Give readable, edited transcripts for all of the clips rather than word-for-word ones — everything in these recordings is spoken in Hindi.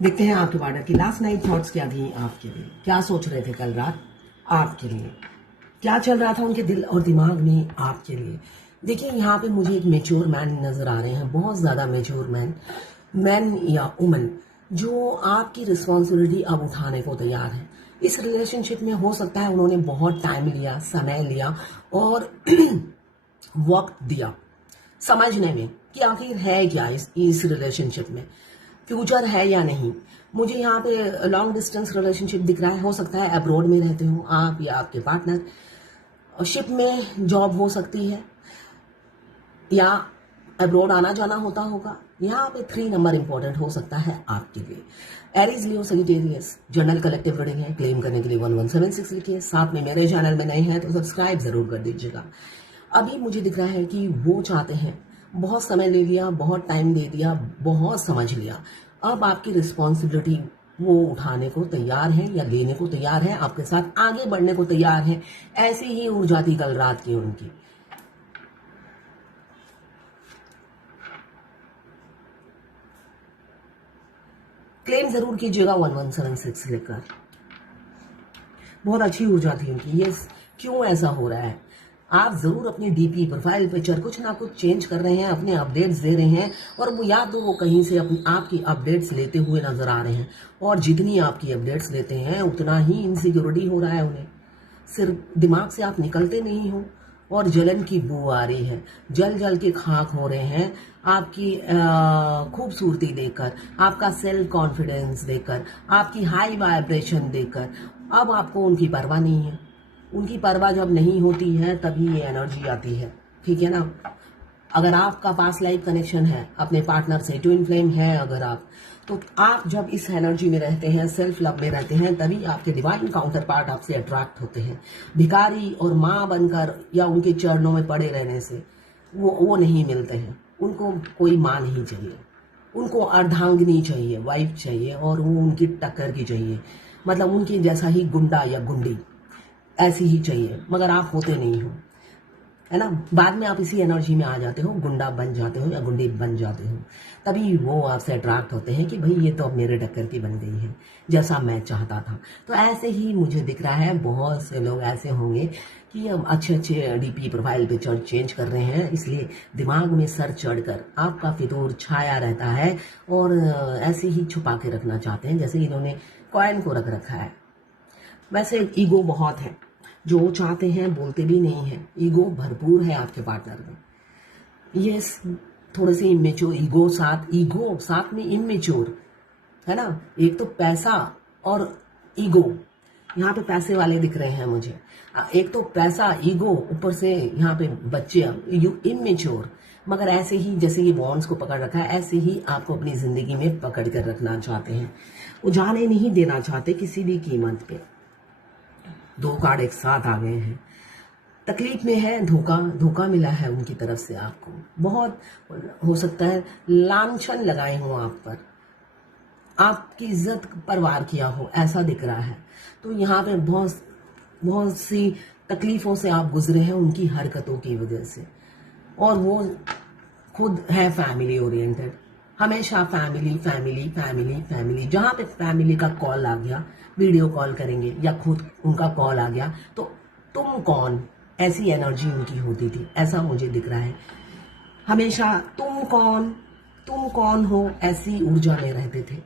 देखते हैं आपके पार्टनर की लास्ट नाइट थॉट्स क्या थी आपके लिए, क्या सोच रहे थे कल रात आपके लिए, क्या चल रहा था उनके दिल और दिमाग में आपके लिए। देखिए यहाँ पे मुझे एक मेच्योर मैन नजर आ रहे हैं, बहुत ज़्यादा मेच्योर मैन या वुमन जो आपकी रिस्पॉन्सिबिलिटी अब उठाने को तैयार है। इस रिलेशनशिप में हो सकता है उन्होंने बहुत टाइम लिया, समय लिया और वक्त दिया समझने में कि आखिर है क्या इस रिलेशनशिप में, फ्यूचर है या नहीं। मुझे यहाँ पे लॉन्ग डिस्टेंस रिलेशनशिप दिख रहा है। हो सकता है अब्रॉड में रहते हो आप या आपके पार्टनर, शिप में जॉब हो सकती है या अब्रॉड आना जाना होता होगा। यहाँ पे 3 नंबर इंपॉर्टेंट हो सकता है आपके लिए। एरीज, लियो, सजिटेरियस। जनरल कलेक्टिव रीडिंग है। क्लेम करने के लिए 1176 लिखिए। साथ में मेरे चैनल में नए हैं तो सब्सक्राइब जरूर कर दीजिएगा। अभी मुझे दिख रहा है कि वो चाहते हैं, बहुत समय ले लिया, बहुत टाइम दे दिया, बहुत समझ लिया, अब आपकी रिस्पॉन्सिबिलिटी वो उठाने को तैयार है या लेने को तैयार है, आपके साथ आगे बढ़ने को तैयार है। ऐसी ही ऊर्जा थी कल रात की उनकी। क्लेम जरूर कीजिएगा 1176 लेकर। बहुत अच्छी ऊर्जा थी उनकी। ये क्यों ऐसा हो रहा है? आप जरूर अपनी डीपी प्रोफाइल पिक्चर कुछ ना कुछ चेंज कर रहे हैं, अपने अपडेट्स दे रहे हैं और वो या तो वो कहीं से आपकी अपडेट्स लेते हुए नजर आ रहे हैं और जितनी आपकी अपडेट्स लेते हैं उतना ही इनसिक्योरिटी हो रहा है उन्हें। सिर्फ दिमाग से आप निकलते नहीं हो और जलन की बू आ रही है, जल जल के खाक हो रहे हैं आपकी खूबसूरती देखकर, आपका सेल्फ कॉन्फिडेंस देखकर, आपकी हाई वाइब्रेशन देखकर। अब आपको उनकी परवाह नहीं है। उनकी परवाह जब नहीं होती है तभी ये एनर्जी आती है, ठीक है ना। अगर आपका पास लाइफ कनेक्शन है अपने पार्टनर से, ट्विन फ्लेम है अगर आप, तो आप जब इस एनर्जी में रहते हैं, सेल्फ लव में रहते हैं, तभी आपके डिवाइन काउंटर पार्ट आपसे अट्रैक्ट होते हैं। भिखारी और माँ बनकर या उनके चरणों में पड़े रहने से वो नहीं मिलते हैं। उनको कोई माँ नहीं चाहिए, उनको अर्धांगिनी चाहिए, वाइफ चाहिए और वो उनकी टक्कर की चाहिए, मतलब उनकी जैसा ही गुंडा या गुंडी ऐसी ही चाहिए, मगर आप होते नहीं हो, है ना। बाद में आप इसी एनर्जी में आ जाते हो, गुंडा बन जाते हो या गुंडी बन जाते हो, तभी वो आपसे अट्रैक्ट होते हैं कि भाई ये तो अब मेरे टक्कर की बन गई है, जैसा मैं चाहता था। तो ऐसे ही मुझे दिख रहा है बहुत से लोग ऐसे होंगे कि हम अच्छे अच्छे डीपी प्रोफाइल पिक्चर चेंज कर रहे हैं, इसलिए दिमाग में सर चढ़कर आपका फितूर छाया रहता है और ऐसे ही छुपा के रखना चाहते हैं जैसे इन्होंने कॉइन को रख रखा है। वैसे ईगो बहुत है, जो चाहते हैं बोलते भी नहीं है। ईगो भरपूर है आपके पार्टनर में। ये थोड़े से इमेच्योर, ईगो साथ में इमेच्योर, है ना। एक तो पैसा और ईगो, यहाँ पे पैसे वाले दिख रहे हैं मुझे। एक तो पैसा, ईगो, ऊपर से यहाँ पे बच्चे, इमेच्योर। मगर ऐसे ही जैसे ये बॉन्ड्स को पकड़ रखा है, ऐसे ही आपको अपनी जिंदगी में पकड़ कर रखना चाहते हैं, वो जाने नहीं देना चाहते किसी भी कीमत पे। 2 कार्ड एक साथ आ गए हैं। तकलीफ में है, धोखा मिला है उनकी तरफ से आपको। बहुत हो सकता है लांछन लगाए हो आप पर, आपकी इज्जत पर वार किया हो, ऐसा दिख रहा है। तो यहाँ पे बहुत सी तकलीफों से आप गुजरे हैं उनकी हरकतों की वजह से। और वो खुद है फैमिली ओरिएंटेड, हमेशा फैमिली फैमिली फैमिली फैमिली। जहां पे फैमिली का कॉल आ गया, वीडियो कॉल करेंगे या खुद उनका कॉल आ गया तो तुम कौन, ऐसी एनर्जी उनकी होती थी, ऐसा मुझे दिख रहा है। हमेशा तुम कौन हो, ऐसी ऊर्जा में रहते थे।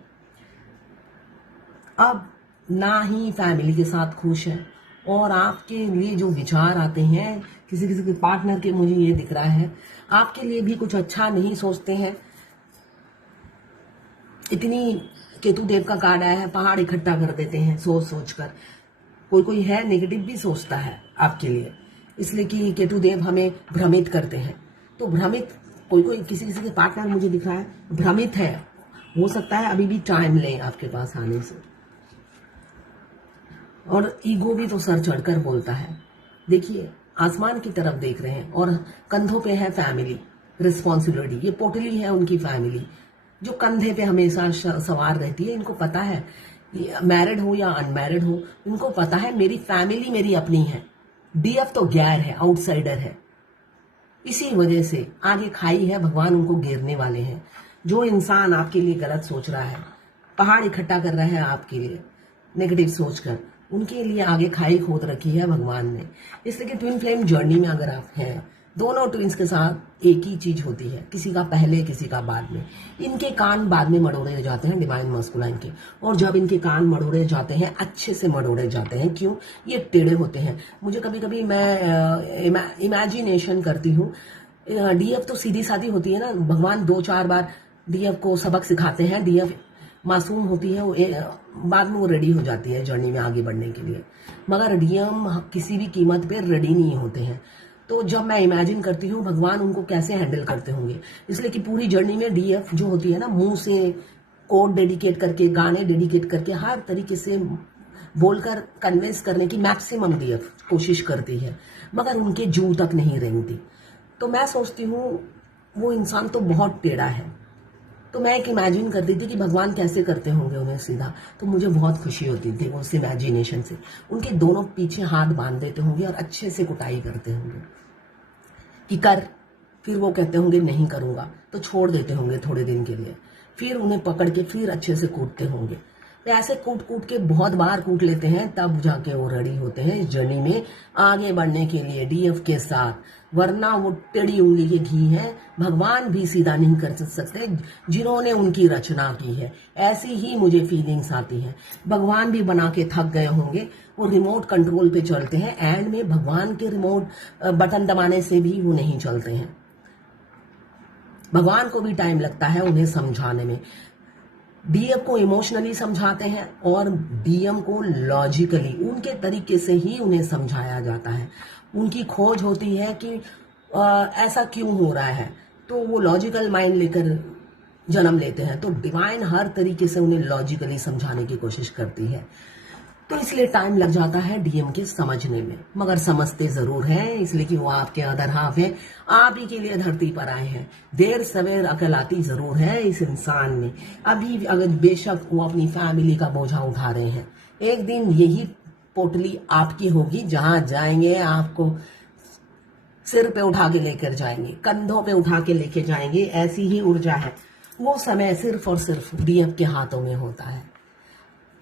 अब ना ही फैमिली के साथ खुश है और आपके लिए जो विचार आते हैं किसी किसी के पार्टनर के, मुझे ये दिख रहा है आपके लिए भी कुछ अच्छा नहीं सोचते हैं। इतनी केतु देव का कार्ड आया है, पहाड़ इकट्ठा कर देते हैं सोच सोच कर। कोई है नेगेटिव भी सोचता है आपके लिए, इसलिए कि केतु देव हमें भ्रमित करते हैं। तो भ्रमित कोई किसी किसी के पार्टनर मुझे दिख रहा है भ्रमित है। हो सकता है अभी भी टाइम ले आपके पास आने से। और ईगो भी तो सर चढ़कर बोलता है। देखिए आसमान की तरफ देख रहे हैं और कंधों पे है फैमिली रिस्पॉन्सिबिलिटी। ये पोटली है उनकी फैमिली जो कंधे पे हमेशा सवार रहती है। इनको पता है, मैरिड हो या अनमैरिड हो, इनको पता है मेरी फैमिली मेरी अपनी है, डीएफ तो गैर है, आउटसाइडर है। इसी वजह से आगे खाई है, भगवान उनको घेरने वाले हैं। जो इंसान आपके लिए गलत सोच रहा है, पहाड़ इकट्ठा कर रहे हैं आपके लिए नेगेटिव सोचकर, उनके लिए आगे खाई खोद रखी है भगवान ने। इसलिए कि ट्विन फ्लेम जर्नी में अगर आप हैं, दोनों ट्विंस के साथ एक ही चीज होती है, किसी का पहले किसी का बाद में। इनके कान बाद में मड़ोड़े जाते हैं डिवाइन मस्कुलाइन के, और जब इनके कान मड़ोड़े जाते हैं अच्छे से मड़ोड़े जाते हैं। क्यों? ये टेढ़े होते हैं। मुझे कभी कभी मैं इमेजिनेशन करती हूँ, डीएफ तो सीधी सादी होती है ना, भगवान 2-4 बार डीएफ को सबक सिखाते हैं। डीएफ मासूम होती है, वो बाद में वो रेडी हो जाती है जर्नी में आगे बढ़ने के लिए, मगर डीएम किसी भी कीमत पे रेडी नहीं होते हैं। तो जब मैं इमेजिन करती हूँ भगवान उनको कैसे हैंडल करते होंगे, इसलिए कि पूरी जर्नी में डीएफ जो होती है ना, मुंह से कोड डेडिकेट करके, गाने डेडिकेट करके, हर तरीके से बोलकर कन्विंस करने की मैक्सिमम डीएफ कोशिश करती है, मगर उनके जू तक नहीं रेंगती। तो मैं सोचती हूँ वो इंसान तो बहुत टेढ़ा है। तो मैं एक इमेजिन करती थी कि भगवान कैसे करते होंगे उन्हें सीधा, तो मुझे बहुत खुशी होती थी उस इमेजिनेशन से। उनके दोनों पीछे हाथ बांध देते होंगे और अच्छे से कुटाई करते होंगे कि कर, फिर वो कहते होंगे नहीं करूंगा, तो छोड़ देते होंगे थोड़े दिन के लिए, फिर उन्हें पकड़ के फिर अच्छे से कूटते होंगे। तो ऐसे कूट कूट के बहुत बार कूट लेते हैं, तब जाके वो रेडी होते हैं इस जर्नी में आगे बढ़ने के लिए डीएफ के साथ। वरना वो टेढ़ी उंगली के घी है, भगवान भी सीधा नहीं कर सकते जिन्होंने उनकी रचना की है। ऐसी ही मुझे फीलिंग्स आती हैं। भगवान भी बना के थक गए होंगे, वो रिमोट कंट्रोल पे चलते हैं, एंड में भगवान के रिमोट बटन दबाने से भी वो नहीं चलते हैं। भगवान को भी टाइम लगता है उन्हें समझाने में। डीएम को इमोशनली समझाते हैं और डीएम को लॉजिकली उनके तरीके से ही उन्हें समझाया जाता है। उनकी खोज होती है कि ऐसा क्यों हो रहा है, तो वो लॉजिकल माइंड लेकर जन्म लेते हैं। तो डिवाइन हर तरीके से उन्हें लॉजिकली समझाने की कोशिश करती है, तो इसलिए टाइम लग जाता है डीएम के समझने में, मगर समझते जरूर हैं, इसलिए कि वो आपके अदर हाफ है, आप ही के लिए धरती पर आए हैं। देर सवेर अकल आती जरूर है इस इंसान में। अभी अगर बेशक वो अपनी फैमिली का बोझा उठा रहे हैं, एक दिन यही पोटली आपकी होगी, जहां जाएंगे आपको सिर पे उठा के लेकर जाएंगे, कंधों पे उठा के लेके जाएंगे। ऐसी ही ऊर्जा है। वो समय सिर्फ और सिर्फ डीएम के हाथों में होता है।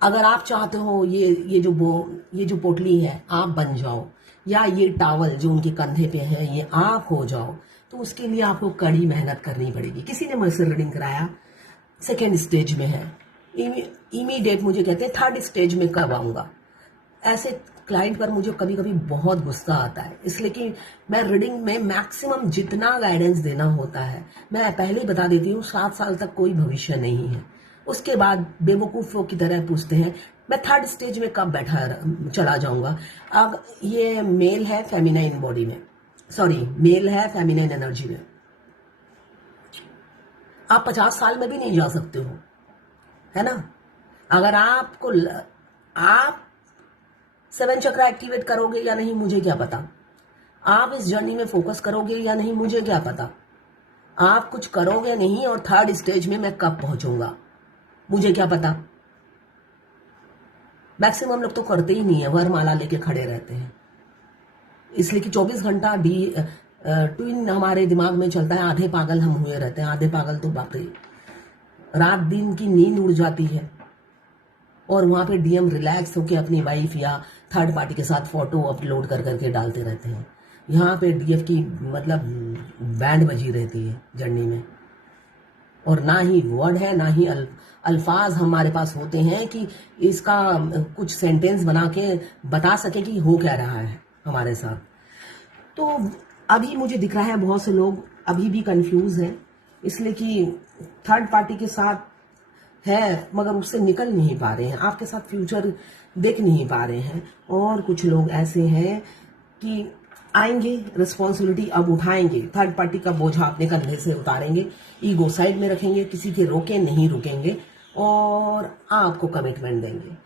अगर आप चाहते हो ये जो पोटली है आप बन जाओ, या ये टावल जो उनके कंधे पे है ये आप हो जाओ, तो उसके लिए आपको कड़ी मेहनत करनी पड़ेगी। किसी ने मुझसे रीडिंग कराया, सेकेंड स्टेज में है, इमीडिएट मुझे कहते हैं थर्ड स्टेज में कब आऊंगा। ऐसे क्लाइंट पर मुझे कभी कभी बहुत गुस्सा आता है, इसलिए कि मैं रीडिंग में मैक्सिमम जितना गाइडेंस देना होता है मैं पहले ही बता देती हूँ। 7 साल तक कोई भविष्य नहीं है। उसके बाद बेवकूफों की तरह पूछते हैं मैं थर्ड स्टेज में कब चला जाऊंगा। अब ये मेल है फेमिनाइन बॉडी में, सॉरी मेल है फेमिनाइन एनर्जी में। आप 50 साल में भी नहीं जा सकते हो, है ना। अगर आप 7 चक्र एक्टिवेट करोगे या नहीं मुझे क्या पता, आप इस जर्नी में फोकस करोगे या नहीं मुझे क्या पता, आप कुछ करोगे नहीं और थर्ड स्टेज में मैं कब पहुंचूंगा मुझे क्या पता। मैक्सिमम लोग तो करते ही नहीं है, वरमाला लेके खड़े रहते हैं, इसलिए कि 24 घंटा ट्विन हमारे दिमाग में चलता है। आधे पागल हम हुए रहते हैं, आधे पागल तो बाप रे रात दिन की नींद उड़ जाती है, और वहां पे डीएम रिलैक्स होके अपनी वाइफ या थर्ड पार्टी के साथ फोटो अपलोड कर करके डालते रहते हैं। यहाँ पे डीएफ की मतलब बैंड बजी रहती है जर्नी में, और ना ही वर्ड है ना ही अल्फाज हमारे पास होते हैं कि इसका कुछ सेंटेंस बना के बता सके कि हो क्या रहा है हमारे साथ। तो अभी मुझे दिख रहा है बहुत से लोग अभी भी कंफ्यूज हैं, इसलिए कि थर्ड पार्टी के साथ है मगर उससे निकल नहीं पा रहे हैं, आपके साथ फ्यूचर देख नहीं पा रहे हैं। और कुछ लोग ऐसे हैं कि आएंगे, रिस्पॉन्सिबिलिटी अब उठाएंगे, थर्ड पार्टी का बोझा अपने कंधे से उतारेंगे, ईगो साइड में रखेंगे, किसी के रोके नहीं रुकेंगे और आपको कमिटमेंट देंगे।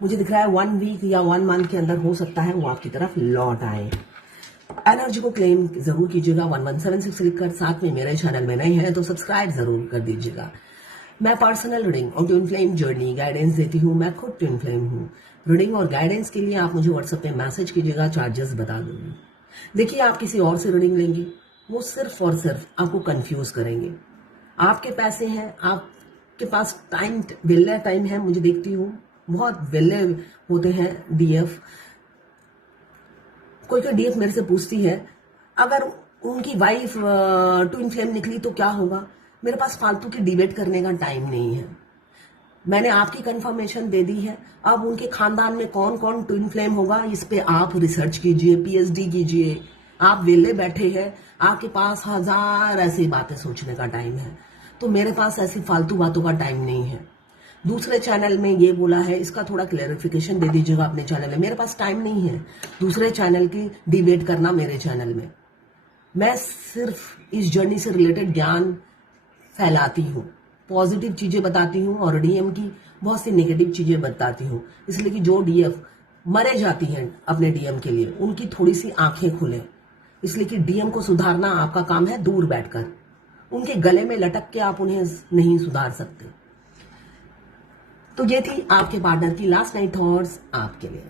मुझे दिख रहा है 1 वीक या 1 मंथ के अंदर हो सकता है वो आपकी तरफ लौट आए। एनर्जी को क्लेम जरूर कीजिएगा 1176 लिखकर, साथ में मेरे चैनल में नए हैं तो सब्सक्राइब जरूर कर दीजिएगा। मैं पर्सनल रीडिंग और ट्विन फ्लेम जर्नी गाइडेंस देती हूँ, मैं खुद ट्विन फ्लेम हूँ। रीडिंग और गाइडेंस के लिए आप मुझे व्हाट्सएप पे मैसेज कीजिएगा, चार्जेस बता दूंगी। देखिए आप किसी और से रीडिंग लेंगे, वो सिर्फ और सिर्फ आपको कंफ्यूज करेंगे। आपके पैसे हैं, आप के पास टाइम, वेले टाइम है, मुझे देखती हूँ बहुत वेले होते हैं डीएफ। कोई डीएफ मेरे से पूछती है अगर उनकी वाइफ ट्विन फ्लेम निकली तो क्या होगा। मेरे पास फालतू की डिबेट करने का टाइम नहीं है। मैंने आपकी कंफर्मेशन दे दी है। अब उनके खानदान में कौन कौन ट्विन फ्लेम होगा इस पे आप रिसर्च कीजिए, पीएचडी कीजिए। आप वेले बैठे हैं, आपके पास हजार ऐसी बातें सोचने का टाइम है, तो मेरे पास ऐसी फालतू बातों का टाइम नहीं है। दूसरे चैनल में ये बोला है, इसका थोड़ा क्लैरिफिकेशन दे दीजिएगा अपने चैनल में। मेरे पास टाइम नहीं है दूसरे चैनल की डिबेट करना मेरे चैनल में। मैं सिर्फ इस जर्नी से रिलेटेड ज्ञान फैलाती हूँ, पॉजिटिव चीजें बताती हूँ और डीएम की बहुत सी नेगेटिव चीजें बताती हूँ, इसलिए कि जो डीएफ मरे जाती हैं अपने डीएम के लिए, उनकी थोड़ी सी आंखें खुले। इसलिए कि डीएम को सुधारना आपका काम है दूर बैठकर, उनके गले में लटक के आप उन्हें नहीं सुधार सकते। तो ये थी आपके पार्टनर की लास्ट नाइट थॉट्स आपके लिए।